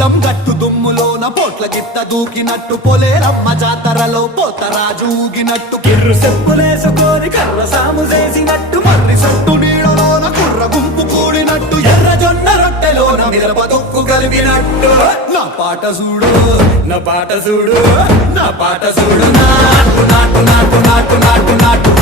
పొలం గట్టు దుమ్ములోన పోట్ల గిత్త దూకినట్టు పొలేరమ్మ జాతరలో పోతరాజు ఊగినట్టు కిర్రు చెప్పులేసుకొని కర్ర సాము చేసినట్టు మర్రి సొట్టు నీడలోన కుర్ర గుంపు కూడినట్టు ఎర్ర జొన్న రొట్టెలోన మిరప తొక్కు కలిపినట్టు నా పాట చూడు నా పాట చూడు నా పాట చూడు నాటు నాటు నాటు నాటు నాటు నాటు